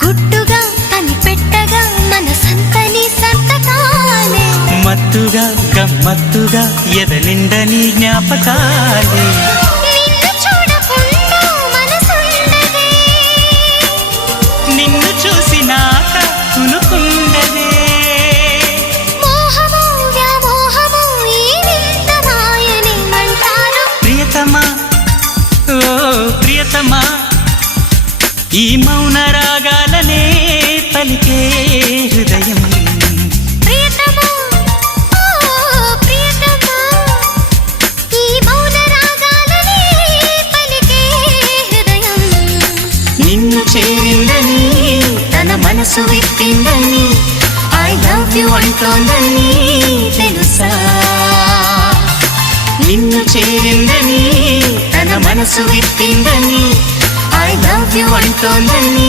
గుట్టుగా కనిపెట్టగా మనసంతని సంతకాలే మత్తుగా గమ్మత్తుగా ఎదనిండని జ్ఞాపకాలే నిన్ను చూడకుండా మనసుండదే నిన్ను చూసినాక కునుకుండదే మోహమో వ్యామోహమో ఈ వింత మాయనేమంటారు ప్రియతమా ఓ ప్రియతమా ఈ మౌన రాగాలనే పలికే హృదయం ప్రియతమా ఓ ప్రియతమా ఈ మౌన రాగాలనే పలికే హృదయం నిన్ను చేరిందని తన మనసు విప్పిందని ఐ లవ్ యు అంటోందని తెలుసా నిన్ను చేరిందని తన మనసు విప్పిందని ఐ లవ్ యు అంటోందని